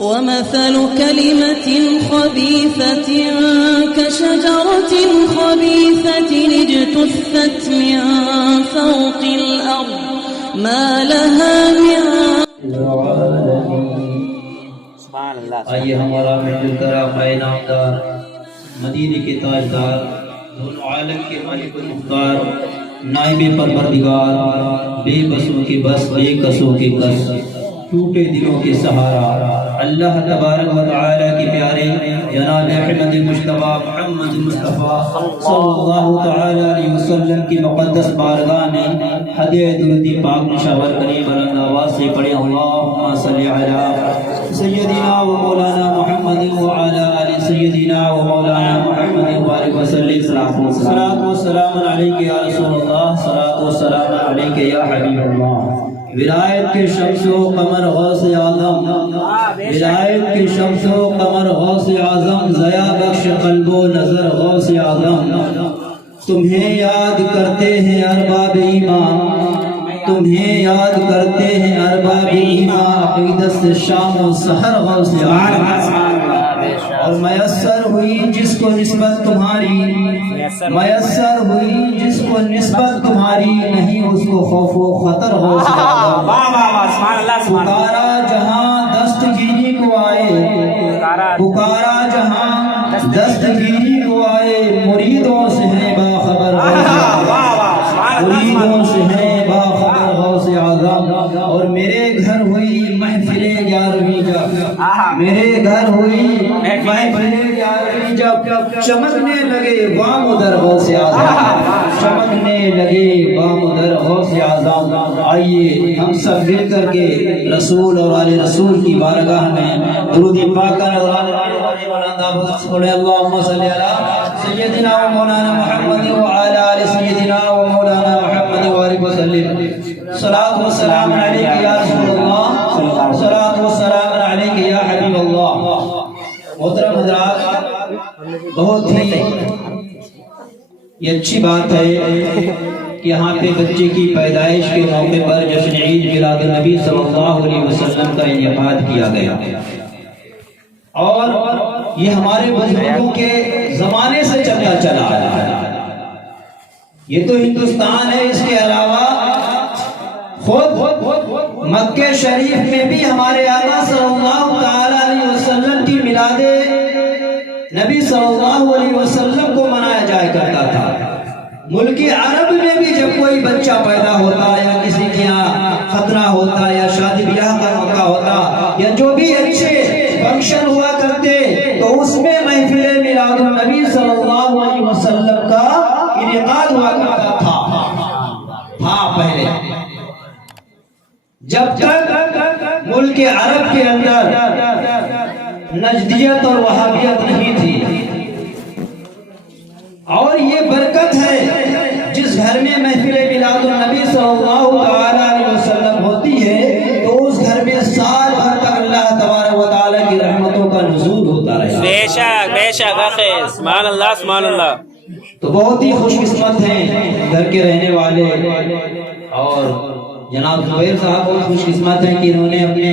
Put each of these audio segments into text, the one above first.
ومثل كلمة خبيثة كشجرة خبيثة اجتثت من فوق الأرض ما لها من آئیے ہمارا مل جل کر آقا نامدار مدینے کے تاجدار دونوں عالم کے مالک المختار نائب پروردگار بے بسوں کے بس بے کسوں کے کس ٹوٹے دلوں کے سہارا اللہ تبارک و تعالی کی پیارے جناب احمد مجتبی محمد مصطفیٰ صلی اللہ تعالی علیہ وسلم کی مقدس بارگاہ میں ہدیہ درود پاک نشاور کریں بلند آواز سے پڑھیں اللہم صلی علی سیدنا و مولانا محمد وعلی آل سیدنا و مولانا محمد وآلہ وسلم صلاۃ و سلام علیک یا رسول اللہ صلاۃ و سلام علیک یا حبیب اللہ ولایت کے شمس و قمر غوث اعظم ولایت کے شمس و قمر غوث اعظم ضیا بخش قلب و نظر غوث اعظم تمہیں یاد کرتے ہیں ارباب ایمان تمہیں یاد کرتے ہیں ارباب ایمان عقیدت سے شام و سحر غوث اعظم اور میسر ہوئی جس کو نسبت تمہاری میسر ہوئی جس کو نسبت تمہاری نہیں اس کو خوف و خطر غوث اعظم پکارا جہاں دستگیری کو آئے پکارا جہاں دستگیری کو آئے مریدوں سے ہے باخبر مریدوں سے ہے باخبر غوث اعظم اور میرے گھر ہوئی محفل 11ویں جب میرے گھر ہوئی محفل 11ویں جب چمکنے لگے بام در غوث اعظم چمکنے لگے بام در غوث اعظم آئیے ہم سب مل کر کے رسول اور آل رسول کی بارگاہ میں درود پاک کا اللہم صلی علی سیدنا و مولانا محمد وعلی آل سیدنا و مولانا محمد وآلہ وسلم صلاۃ و سلام علیک یا رسول اللہ صلاۃ و سلام علیک یا حبیب اللہ محترم حضرات بہت ہی یہ اچھی بات ہے کہ یہاں پہ بچے کی پیدائش کے موقع پر جشن عید میلاد النبی صلی اللہ علیہ وسلم کا انعقاد کیا گیا اور یہ ہمارے بزرگوں کے زمانے سے چلتا چلا آیا ہے یہ تو ہندوستان ہے اس کے علاوہ خود مکہ شریف میں بھی ہمارے آقا صلی اللہ تعالی علیہ وسلم کی میلاد نبی صلی اللہ علیہ وسلم کو منایا جایا کرتا تھا ملک عرب میں بھی جب کوئی بچہ پیدا ہوتا یا کسی کے یہاں خطرہ ہوتا یا شادی بیاہ کا موقع ہوتا یا جو بھی اچھے فنکشن ہوا کرتے تو اس میں محفل میلاد النبی صلی اللہ علیہ وسلم کا انعقاد ہوا کرتا تھا پہلے جب تک ملک عرب کے اندر نجدیت اور وہابیت نہیں تھی اور یہ برکت ہے جس گھر میں محفل میلاد النبی صلی اللہ علیہ وسلم ہوتی ہے تو اس گھر میں سال بھر تک اللہ تبارک و تعالی کی رحمتوں کا نزول ہوتا رہا بے شک سبحان اللہ سبحان اللہ تو بہت ہی خوش قسمت ہیں گھر کے رہنے والے اور جناب زبیر صاحب بہت خوش قسمت ہیں کہ انہوں نے اپنے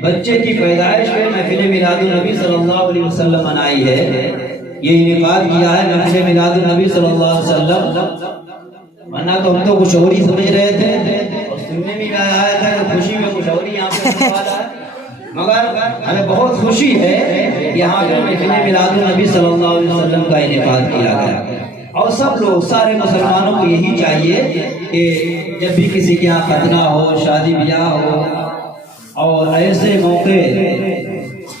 بچے کی پیدائش میں محفل میلاد النبی صلی اللہ علیہ وسلم منائی ہے یہ انعقاد کیا ہے محفل میلاد النبی صلی اللہ علیہ وسلم ورنہ تو ہم تو کچھ اور ہی سمجھ رہے تھے اور سننے میں آیا تھا کہ خوشی میں کچھ اور ہی یہاں پہ مگر ہمیں بہت خوشی ہے کہ یہاں پہ محفل میلاد النبی صلی اللہ علیہ وسلم کا انعقاد کیا گیا اور سب لوگ سارے مسلمانوں کو یہی چاہیے کہ جب بھی کسی کے یہاں ختنہ ہو شادی بیاہ ہو اور ایسے موقع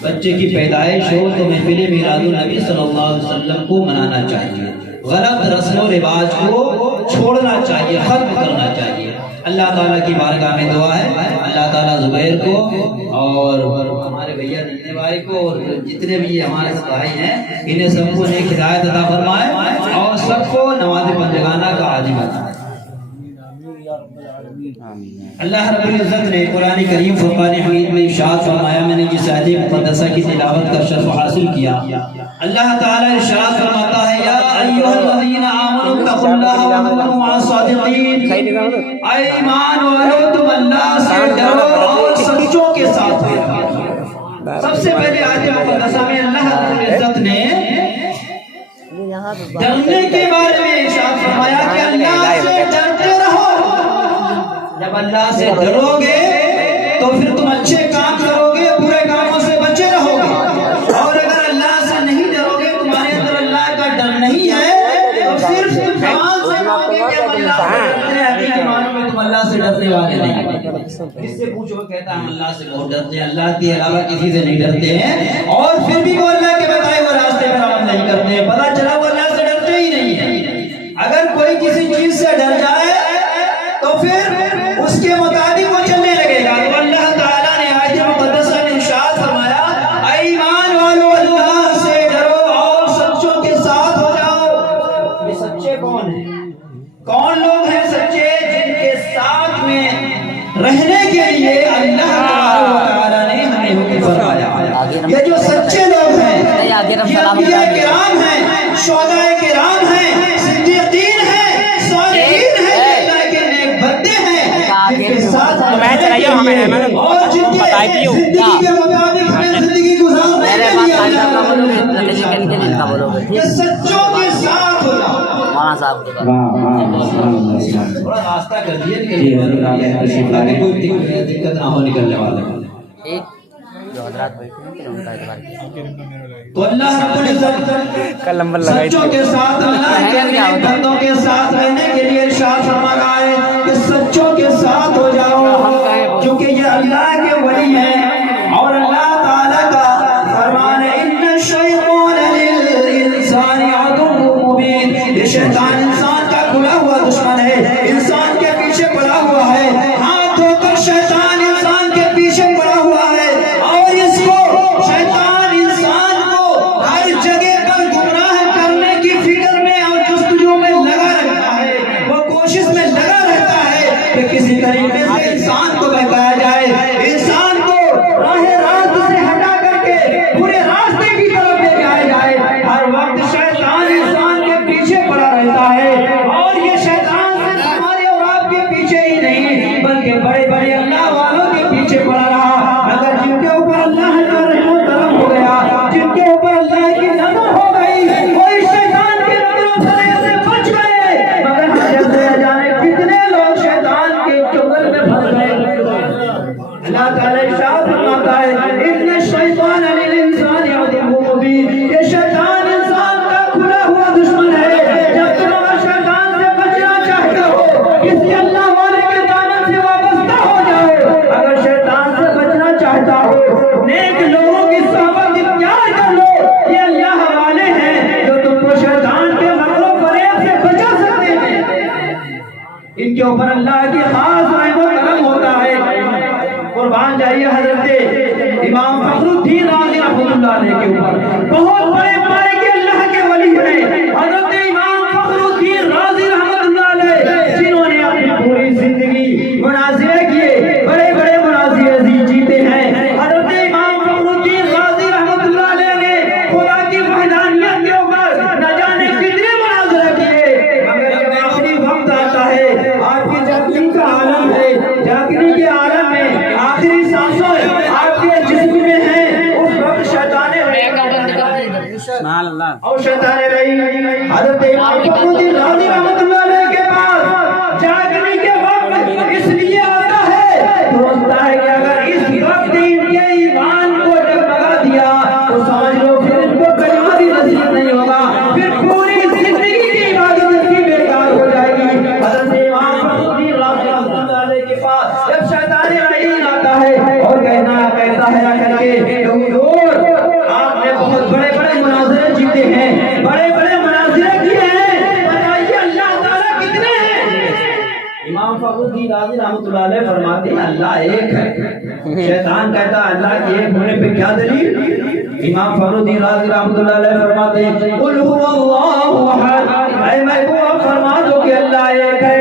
بچے کی پیدائش ہو تو محفل میلاد النبی صلی اللہ علیہ وسلم کو منانا چاہیے غلط رسم و رواج کو چھوڑنا چاہیے ختم کرنا چاہیے اللہ تعالیٰ کی بارگاہ میں دعا ہے اللہ تعالیٰ زبیر کو اور ہمارے بھیا دینے بھائی کو اور جتنے بھی ہمارے بھائی ہیں انہیں سب کو نیک ہدایت عطا فرمائے اور سب کو نماز پنجگانہ کا عادی بنائے اللہ رب العزت نے قرآن کریم فرقان حمید میں ارشاد فرمایا میں نے جس آیت مقدسہ کی تلاوت کر شرف حاصل کیا اللہ تعالیٰ ارشاد فرماتا ہے یا ایھا الذین آمنوا اتقوا اللہ وکونوا مع الصادقین اے ایمان والو تم اللہ سے ڈرو اور سچوں کے ساتھ رہو سب سے پہلے آیت مقدسہ میں اللہ رب العزت نے ڈرنے کے بارے میں ارشاد فرمایا کہ اللہ سے ڈرتے رہو. جب اللہ سے ڈرو گے تو پھر تم اچھے کام کرو گے, برے کاموں سے بچے رہو گے. اور اگر اللہ سے نہیں ڈرو گے, تمہارے اندر اللہ کا ڈر نہیں ہے, تو صرف زبان سے کہو گے کہ ہم اللہ سے ڈرتے ہیں, حقیقی معنوں میں تم اللہ سے ڈرنے والے نہیں. اس سے پوچھو, کہتا ہم اللہ سے بہت ڈرتے ہیں, اللہ کے علاوہ کسی سے نہیں ڈرتے ہیں, اور پھر بھی وہ اللہ کے بتائے وہ راستے پر عمل نہیں کرتے ہیں. پتہ چلا وہ اللہ سے ڈرتے ہی نہیں ہیں. اگر کوئی کسی چیز سے ڈر جائے تو پھر اس کے مطابق وہ چلنے لگے گا. تو اللہ تعالیٰ نے آیت مقدسہ میں ارشاد فرمایا, اے ایمان والو اللہ سے ڈرو اور سچوں کے ساتھ ہو جاؤ. یہ سچے کون ہیں؟ کون لوگ ہیں سچے؟ جن کے ساتھ میں رہنے کے لیے اللہ تعالیٰ نے ہمیں حکم فرمایا. یہ جو سچے لوگ ہیں, یہ انبیاء کرام ہیں, شہداء کرام ہیں, صدیقین ہیں, صالحین ہیں, اللہ کے نیک بندے ہیں, جن کے ساتھ اور جن کے زندگی کے مطابق ہمیں زندگی گزارنے کے لیے یہ سچوں کے ساتھ ہو جاؤ. تھوڑا راستہ کر دیے تاکہ کوئی دقت نہ ہو نکلنے والے. تو اللہ رب العزت سچوں کے ساتھ, اللہ کے نیک بندوں کے ساتھ رہنے کے لیے ارشاد فرما رہا ہے کہ سچوں کے ساتھ ہو جاؤ, کیونکہ یہ اللہ کے ولی ہیں اور اللہ تعالیٰ کا فرمان ہے, ان الشیطان للانسان عدو مبین. یہ شیطان انسان کا کھلا ہوا دشمن ہے, انسان کے پیچھے پڑا ہوا ہے, ہاتھ دھو کر شیطان انسان کے پیچھے پڑا ہوا ہے, اور اس کو شیطان انسان کو ہر جگہ پر گمراہ کرنے کی فکر میں اور جستجو میں لگا رہتا ہے. وہ کوشش میں لگا رہتا ہے کہ کسی طریقے سے انسان کو بہکایا جائے, انسان کو راہ راست سے ہٹا کر کے پورے راستے کی طرف لے جایا جائے. ہر وقت شیطان انسان کے پیچھے پڑا رہتا ہے, اور یہ شیطان صرف ہمارے اور آپ کے پیچھے ہی نہیں بلکہ بڑے بڑے اللہ والوں کے پیچھے پڑا رہا. اگر جن کے اوپر اللہ کا رحم و کرم ہو گیا, جن کے اوپر اللہ کی نظر ہو گئی, کوئی شیطان کے نظروں سے بچ گئے, مگر حجت سے جانے کتنے لوگ شیطان کے چنگل میں پھنس گئے. اللہ تعالیٰ ارشاد فرماتا ہے, ان الشیطان للانسان عدو مبین. یہ شیطان انسان کا کھلا ہوا دشمن ہے. جب تم اگر شیطان سے بچنا چاہتے ہو, کسی اللہ والے کے دامن سے وابستہ ہو جاؤ. اگر شیطان سے بچنا چاہتا ہو, نیک لوگوں کی صحبت اختیار کر لو. یہ اللہ والے ہیں جو تم کو شیطان کے مکر و فریب سے بچا سکتے ہیں. ان کے اوپر اللہ کی خاص رحم و کرم ہوتا ہے. قربان جائیے حضرت امام فخر الدین رازی رحمۃ اللہ علیہ کے اوپر بہت بڑے بڑے کے اللہ کے ولی ہیں. حضرت امام فخر الدین رازی رحمۃ اللہ علیہ, جنہوں نے اپنی پوری زندگی مناظرے کیے, بڑے بڑے مناظرے جیتے ہیں. حضرت امام فخر الدین رازی رحمۃ اللہ علیہ نے خدا کی وحدانیت کے اوپر نہ جانے کتنے مناظرے کیے, مگر جب آخری وقت آتا ہے, آپ کی جاگنی کا عالم ہے, جاگنی کے عالم میں آخری سانسوں آپ کے جسم میں ہیں, اس وقت شیطان اور شیطان رہی حضرت امام فخر الدین رازی رحمۃ اللہ علیہ کے پاس جاگنے کے وقت اس لیے آتا ہے, سوچتا ہے کہ اگر اس وقت ان کے ایمان کو ڈگمگا دیا تو سمجھ لو پھر ان کو کلمہ بھی نصیب نہیں ہوگا, پھر پوری زندگی کی عبادت کی بیکار ہو جائے گی. حضرت امام فخر الدین رازی رحمۃ اللہ علیہ کے پاس جب شیطان رحیم آتا ہے اور کہتا ہے کر کے حضور آپ نے بہت بڑے بڑے مناظرے جیتے ہیں, بڑے بڑے مناظرے کیے ہیں, بتائیے اللہ تعالیٰ کتنے ہیں؟ امام فخر الدین رازی رحمۃ اللہ علیہ فرماتے ہیں اللہ ایک ہے. شیطان کہتا ہے اللہ کے ایک ہونے پہ کیا دلیل؟ امام فخر الدین رازی رحمۃ اللہ علیہ فرماتے ہیں قل هو اللہ احد, اے محبوب فرما دو کہ اللہ ایک ہے.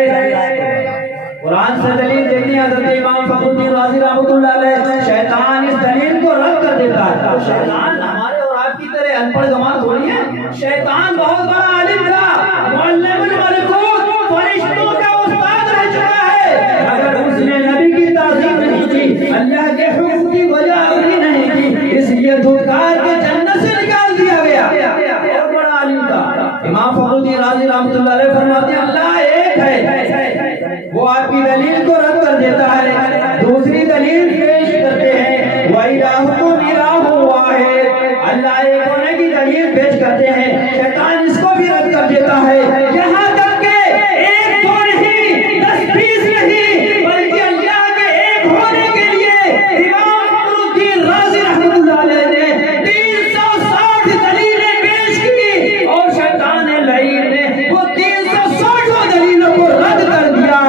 قرآن سے دلیل دیکھیں حضرت امام فخر الدین رازی رحمۃ اللہ علیہ. شیطان اس دلیل کو رد کر دیتا ہے. شیطان ہمارے اور آپ کی طرح ان پڑھ گمان تھوڑی ہے. شیطان بہت بڑا عالم تھا, معلم الملکوت, فرشتوں کا استاد رہ چکا ہے. اگر اس نے نبی کی تعظیم نہیں کی, اللہ کے حکم کی وجہ نہیں کی, اس رحمۃ اللہ علیہ فرماتے ہیں اللہ ایک ہے، وہ آپ کی دلیل کو رد کر دیتا ہے، دوسری دلیل پیش کرتے ہیں وَإِلَٰهُكُمْ إِلَٰهٌ وَاحِدٌ، اللہ ایک ہونے کی دلیل پیش کرتے ہیں، شیطان اس کو بھی رد کر دیتا ہے، یہاں تک کہ ایک تو نہیں 10-20 نہیں بلکہ اللہ کے ایک ہونے کے لیے امام فخر الدین رازی رحمۃ اللہ علیہ نے 360 دلیلیں پیش کی اور شیطان لعین نے وہ 360 دلیلوں کو رد کر دیا۔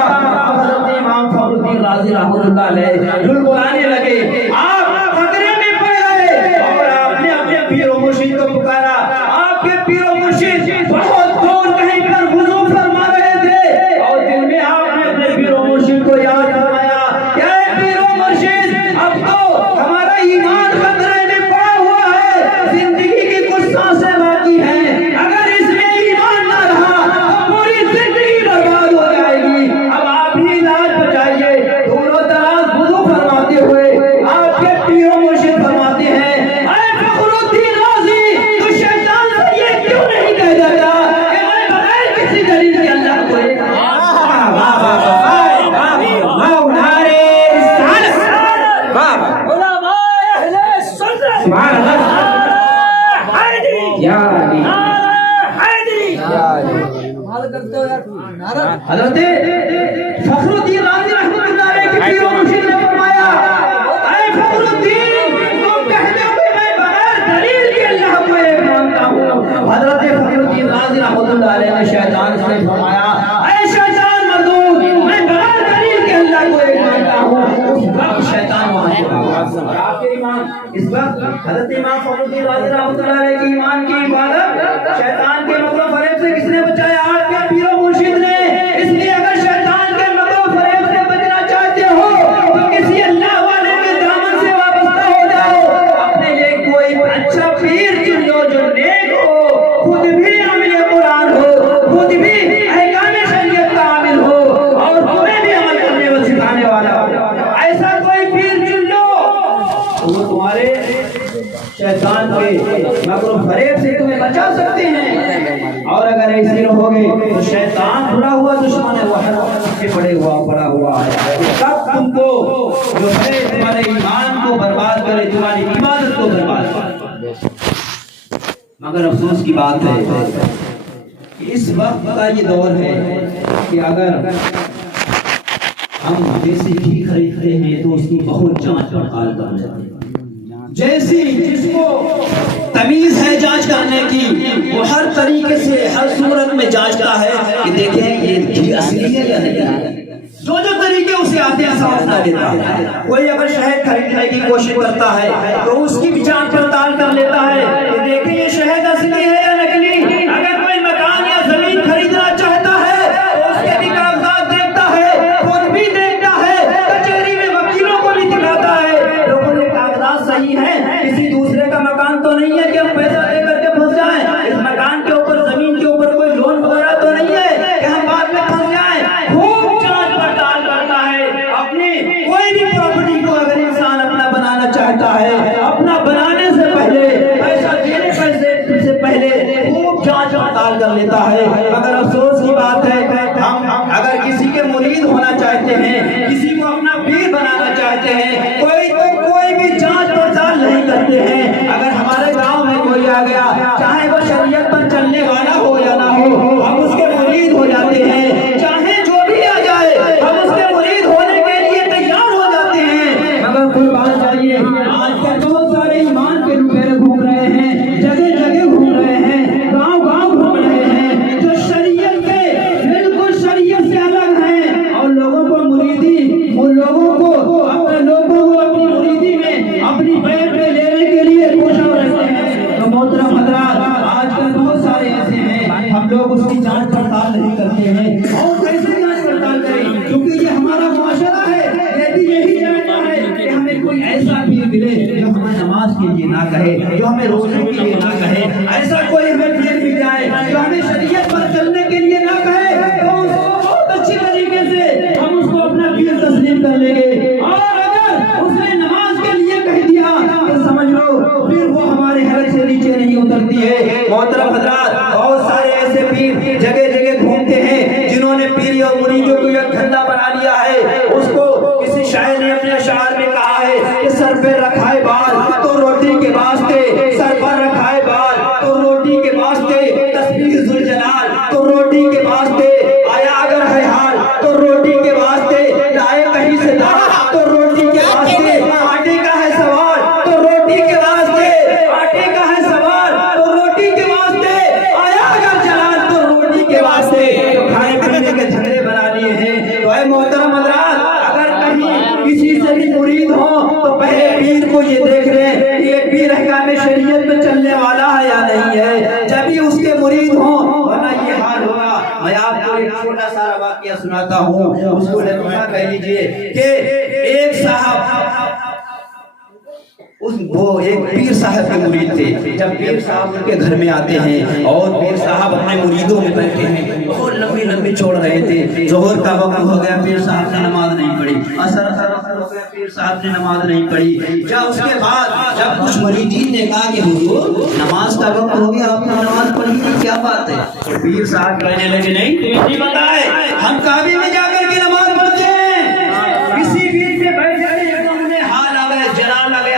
حضرت امام فخر الدین رازی رحمۃ اللہ علیہ لڑکڑانے لگے، آپ خطرے میں پڑ گئے اور آپ نے اپنے پیر و مرشد کو پکارا۔ آپ کے پیر و مرشد بہت دور کہیں پر وضو فرما رہے تھے اور دل میں آپ نے اپنے پیر و مرشد کو یاد فرمایا کہ اے پیر و مرشد اب تو ہمارا ایمان خطرے میں پڑا ہوا ہے، زندگی کی کچھ سانسیں باقی ہیں، اگر اس میں ایمان نہ رہا تو پوری زندگی برباد ہو جائے گی، اب آپ ہی علاج بچائیے۔ دور و دراز وضو فرماتے ہوئے آپ کے پیر و مرشد فرماتے ہیں اے فخر الدین رازی تو شیطان سے یہ کیوں نہیں کہہ دیتا کہ میں بغیر کسی دلیل کے اللہ کو حضرت فخر الدین رازی رحمۃ اللہ علیہ کے پیر و مرشد نے فرمایا اے فخر الدین تم کہتے ہو کہ میں بغیر دلیل کے اللہ کو ایک مانتا ہوں۔ حضرت فخر الدین رازی رحمۃ اللہ علیہ نے شیطان سے فرمایا اے شیطان مردود میں بغیر دلیل کے اللہ کو ایک مانتا ہوں۔ اس وقت شیطان وہاں سے اور آپ کے ایمان اس وقت حضرت امام فخر الدین رازی رحمۃ اللہ علیہ کی ایمان کی عبادت شیطان کے مکر و فریب سے کس نے بچایا؟ آپ کے پیر و مرشد نے۔ اس لیے اگر شیطان کے مکر و فریب سے بچنا چاہتے ہو تو کسی اللہ والے کے دامن سے وابستہ ہو جاؤ، اپنے لیے کوئی اچھا پیر چن لو جو نیک ہو، خود بھی عامل قرآن ہو، خود بھی احکام شریعت کا عامل ہو اور تمہیں بھی عمل کرنے و سکھانے والا ہو، ایسا کوئی پیر چن لو تو وہ تمہارے شیطان کے مکر و فریب سے تمہیں بچا سکتے ہیں، اور اگر ایسے رہو گے تو شیطان بڑا ہوا دشمن ہے، وہ سے پڑا ہوا ہے، تب تم کو جو ہے تمہارے ایمان کو برباد کرے، تمہاری عبادت کو برباد کرے۔ مگر افسوس کی بات ہے کہ اس وقت کا یہ دور ہے کہ اگر ہم جیسی بھی خریدتے ہیں تو اس کی بہت جانچ پڑتال کرتے ہیں، جیسی جس کو تمیز ہے جانچ کرنے کی وہ ہر طریقے سے ہر صورت میں جانچتا ہے کہ دیکھیں یہ گھی اصلی ہے یا نہیں، جو طریقے اسے آتے ہیں سمجھنا دیتا ہے۔ کوئی اگر شہد خریدنے کی کوشش کرتا ہے تو اس کی بھی جانچ پڑتال کر لیتا ہے کہ دیکھیں یہ شہد اصلی ہے یا نکلی۔ اگر کوئی مکان یا زمین خریدنا چاہتا ہے تو اس کے بھی کاغذات دیکھتا ہے، خود بھی دیکھتا ہے، کچہری میں وکیلوں کو بھی دکھاتا ہے لوگوں نے کاغذات صحیح ہیں، کسی دوسرے کا مکان تو نہیں ہے کہ ہم پیسہ دے کر کے پھنس جائیں، اس مکان کے اوپر زمین کے اوپر کوئی لون وغیرہ تو نہیں ہے کہ ہم بعد میں پھنس جائیں۔ خوب جانچ پڑتال کرتا ہے اپنی کوئی بھی پراپرٹی کو اگر انسان اپنا بنانا چاہتا ہے، اپنا بنانے سے پہلے پیسہ دینے سے پہلے خوب جانچ پڑتال کر لیتا ہے۔ مگر افسوس کی بات ہے ہم اگر کسی کے مرید ہونا چاہتے ہیں، کسی کو اپنا پیر بنانا چاہتے ہیں، کوئی بھی جانچ پڑتال نہیں کرتے ہیں۔ اگر ہمارے گاؤں میں کوئی آ گیا، چاہے وہ شریعت پر چلنے والا ہو یا نہ ہو، ہم اس کے مرید ہو جاتے ہیں، چاہے جو بھی آ جائے ہم اس کے مرید ہونے کے لیے تیار ہو جاتے ہیں۔ مگر کوئی بات چاہیے، آج کل بہت سارے ایمان کے لٹیرے گھوم رہے ہیں، جگہ جگہ گھوم رہے ہیں، گاؤں گاؤں گھوم رہے ہیں، جو شریعت کے بالکل شریعت سے الگ ہیں اور لوگوں کو مریدی، ان لوگوں کو اپنے لوگوں کو اپنی مریدی میں اپنی بیعت میں لینے کے لیے کوشاں رہتے ہیں۔ تو محترم حضرات، آج کل بہت سارے ایسے ہیں ہم لوگ اس کی جانچ پڑتال نہیں کرتے ہیں۔ اور کیسے جانچ پڑتال کریں؟ کیونکہ یہ ہمارا معاشرہ ہے، یہ بھی یہی جانتا ہے کہ ہمیں کوئی ایسا پیر ملے جو ہمیں نماز کے لیے نہ کہے، جو ہمیں روزے کے لیے نہ کہے، ایسا کوئی ہمیں پیر مل جائے جو ہمیں شریعت پر چلنے کے لیے نہ کہے، تو اس کو بہت اچھی طریقے سے ہم اس کو اپنا پیر تسلیم کر لیں گے۔ اور اگر اس نے نماز کے لیے کہہ دیا تو سمجھ لو پھر وہ ہمارے حلق سے نیچے نہیں اترتی ہے۔ محترم حضرات، بہت سارے ایسے پیر جگہ جگہ آٹے کا ہے سوال تو روٹی کے واسطے، آیا اگر جلال تو روٹی کے واسطے، کھانے پینے کے جھگڑے بنا لیے ہیں۔ تو اے محترم حضرات، اگر کہیں کسی سے بھی مرید ہو تو پہلے پیر کو یہ دیکھ لیں کہ یہ پیر احکام شریعت میں چلنے والا ہے یا نہیں ہے، جب ہی اس کے مرید ہوں، ورنہ یہ حال ہوگا۔ میں آپ کو ایک چھوٹا سا واقعہ سناتا ہوں، اس کو لطیفہ کہہ لیجئے کہ ایک صاحب، وہ ایک پیر صاحب کے مرید تھے۔ جب پیر صاحب ان کے گھر میں آتے ہیں اور پیر صاحب اپنے مریدوں میں بیٹھے ہیں، بہت لمبی لمبی چھوڑ رہے تھے، ظہر کا وقت ہو گیا، پیر صاحب نے نماز نہیں پڑھی، عصر کا وقت ہو گیا، پیر صاحب نے نماز نہیں پڑھی۔ جب اس کے بعد جب کچھ مریدین نے کہا کہ حضور نماز کا وقت ہو گیا، آپ نے نماز پڑھی نہیں، کیا بات ہے؟ پیر صاحب کہنے لگے نہیں تمہیں نہیں پتہ ہے، ہم کعبے میں جا کر کے نماز پڑھتے ہیں۔ کسی بیچ میں بیٹھ گئے، انہیں حال آ گیا، جلال آ گیا،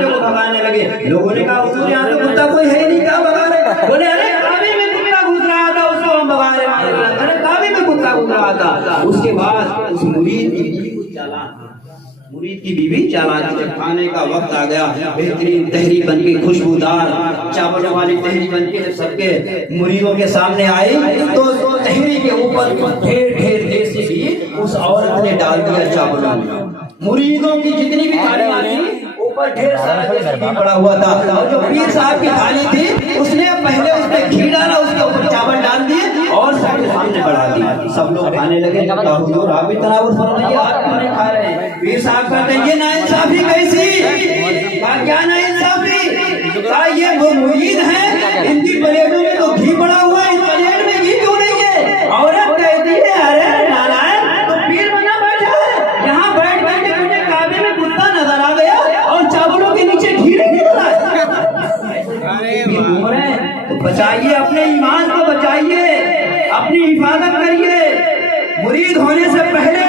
کو بھگانے لگے۔ لوگوں نے کہا حضور یہاں تو کتا کوئی ہے نہیں، کیا بھگا رہے؟ بولے ارے کعبے میں کتا گھس رہا تھا، اس کو ہم بھگا رہے ہیں۔ ارے کعبے میں کتا گھس رہا تھا۔ اس کے بعد اس مرید کی بیوی کچھ چالاک، مرید کی بیوی چالاک، جب کھانے کا وقت آ گیا، بہترین تحری بن کے خوشبودار چاولوں والی تحری بن کے سب کے مریدوں کے سامنے آئی تو تحری کے اوپر ڈھیر ڈھیر دیسی گھی اس عورت نے ڈال دیا چاولوں میں۔ مریدوں کی جتنی بھی تھالیاں تھیں اوپر ڈھیر سارا دیسی گھی پڑا ہوا تھا، اور جو پیر صاحب کی تھالی تھی اس نے پہلے اس میں گھی ڈالا، اس کے اوپر چاول ڈال دیے اور سب کے سامنے بڑھا دیا۔ سب لوگ کھانے لگے، کہا حضور آپ بھی تناول فرمائیے، آپ کیوں نہیں کھا رہے ہیں؟ پیر صاحب کہتے ہیں یہ ناانصافی کیسی؟ کیا ناانصافی؟ کہا یہ وہ مرید ہیں، ان کی پلیٹوں میں تو گھی پڑا ہوا ہے، اس پلیٹ میں گھی کیوں نہیں ہے؟ عورت کہتی ہے ارے نالائق تو پیر بنا بیٹھا ہے، یہاں بیٹھ بیٹھ کے مجھے کعبے میں کتا نظر آ گیا اور چاولوں کے نیچے گھی نہیں نکل رہا ہے۔ تو بچائیے اپنے ایمان کو، بچائیے اپنی حفاظت کریے۔ مرید ہونے سے پہلے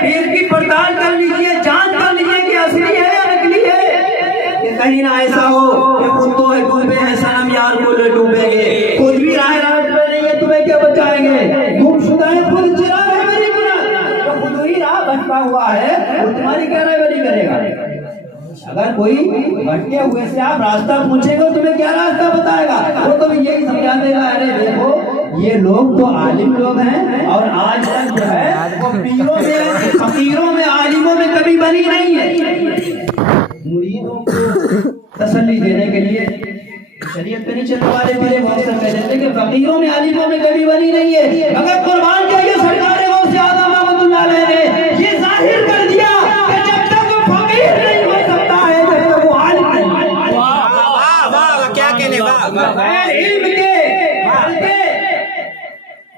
پیر کی پڑتال کر لیجیے، جانچ کر لیجیے کہ اصلی ہے یا نکلی ہے، کہ کہیں نہ ایسا ہو کہ خود تو ہے ڈوبے ہیں صنم یار کو لے ڈوبیں گے، خود بھی راہ راست میں نہیں ہے، تمہیں کیا بچائیں گے؟ گم شدہ ہے خود چراغ ہے میری گناہ، جو خود ہی راہ بھٹکا ہوا ہے وہ تمہاری کیا رہبری کرے گا؟ اگر کوئی بھٹکے ہوئے سے آپ راستہ پوچھیں گے تمہیں کیا راستہ بتائے گا؟ وہ تمہیں یہی سمجھا دے گا ارے دیکھو یہ لوگ تو عالم لوگ ہیں، اور آج تک جو ہے وہ پیروں میں فقیروں میں عالموں میں کبھی بنی نہیں ہے۔ مریدوں کو تسلی دینے کے لیے شریعت پہ نہیں چلنے والے میرے بہت سے کہہ دیتے کہ فقیروں میں عالموں میں کبھی بنی نہیں ہے، مگر قربان کے یہ سرکار غوث اعظم رحمۃ اللہ علیہ نے یہ ظاہر کر دیا کہ جب تک وہ فقیر نہیں ہو سکتا ہے جب تک وہ عالم نہیں۔ کیا کہنے بغیر علم کے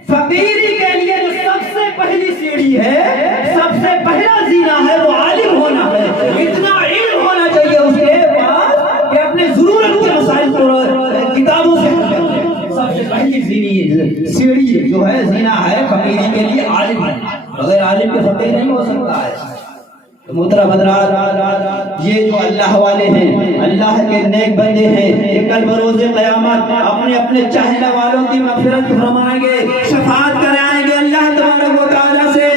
فقیری کے لیے جو سب سے پہلی سیڑھی ہے، سب سے پہلا زینہ ہے وہ عالم ہونا ہے۔ اتنا علم ہونا چاہیے اس کے پاس کہ اپنے ضرورت کے مسائل کو کتابوں سے سب سے پہلی سیڑھی جو ہے زینہ ہے فقیری کے لیے عالم ہے، بغیر عالم کے فقیر نہیں ہو سکتا ہے۔ محترم حضرات، یہ جو اللہ والے ہیں، اللہ کے نیک بندے ہیں، یہ کل بروز قیامت اپنے اپنے چاہنے والوں کی مغفرت فرمائیں گے، شفاعت کرائیں گے اللہ تبارک و تعالیٰ سے۔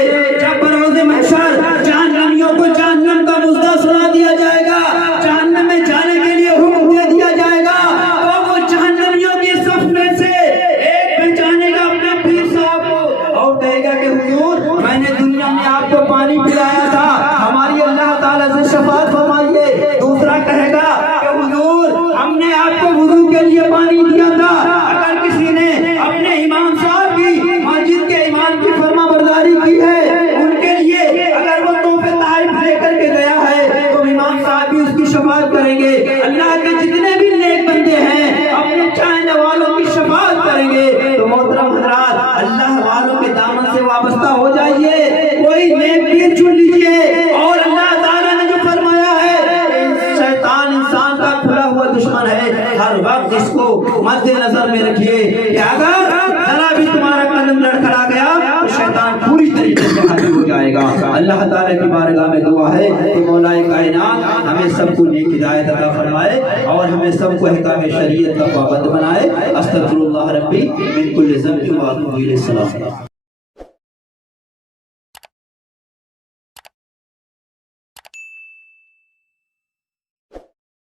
جب بروز محشر جہنمیوں کو جہنم کا مزدہ سنا دیا جائے گا، جہنم میں جانے کے لیے حکم دے دیا جائے گا، تو وہ جہنمیوں کی صف میں سے ایک پہچانے گا اپنے پیر صاحب کو اور کہے گا کہ حضور میں نے دنیا میں آپ کو پانی پلایا تھا، ہماری اللہ تعالیٰ سے شفاعت فرمائیے۔ دوسرا کہے گا کہ حضور ہم نے آپ کو وضو کے لیے پانی دیا تھا، اگر کسی نے اپنے امام صاحب کی مسجد کے امام کی فرما برداری کی ہے ان کے لیے اگر وہ تحفے تحائف لے کر کے گیا ہے تو امام صاحب بھی اس کی شفاعت کریں گے۔ اللہ کے جتنے بھی نیک بندے ہیں اپنے چاہنے والوں کی شفاعت کریں گے۔ تو محترم حضرات، اللہ والوں کے دامن سے وابستہ ہو جائیے، کوئی نیک پیر چن لیجیے، اور اللہ تعالیٰ نے جو فرمایا ہے شیطان انسان کا کھلا ہوا دشمن ہے، ہر وقت اس کو مد نظر میں رکھیے کہ اگر ذرا بھی تمہارا قدم لڑکھڑا گیا تو شیطان پوری طریقے سے حاضر ہو جائے گا۔ اللہ تعالیٰ کی بارگاہ میں دعا ہے کہ مولا کائنات ہمیں سب کو نیک ہدایت عطا فرمائے اور ہمیں سب کو احکام شریعت کا پابند بنائے۔ استغفر اللہ ربی من کل ذنب و اتوب الیہ۔ السلام۔